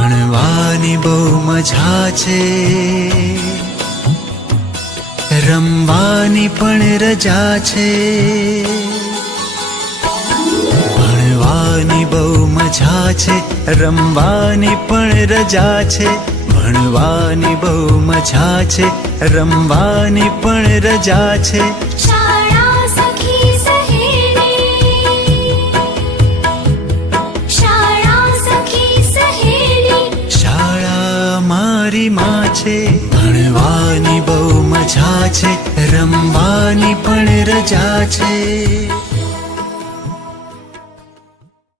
ભણવાની બહુ મજા છે, રમવાની પણ રજા છે. ભણવાની બહુ મજા છે, રમવાની પણ રજા છે. ભણવાની બહુ મજા છે, રમવાની પણ રજા છે. શાળા સખી સહેલી, શાળા સખી સહેલી, શાળા મારી માં છે. ભણવાની બહુ મજા છે, રમવાની પણ રજા છે.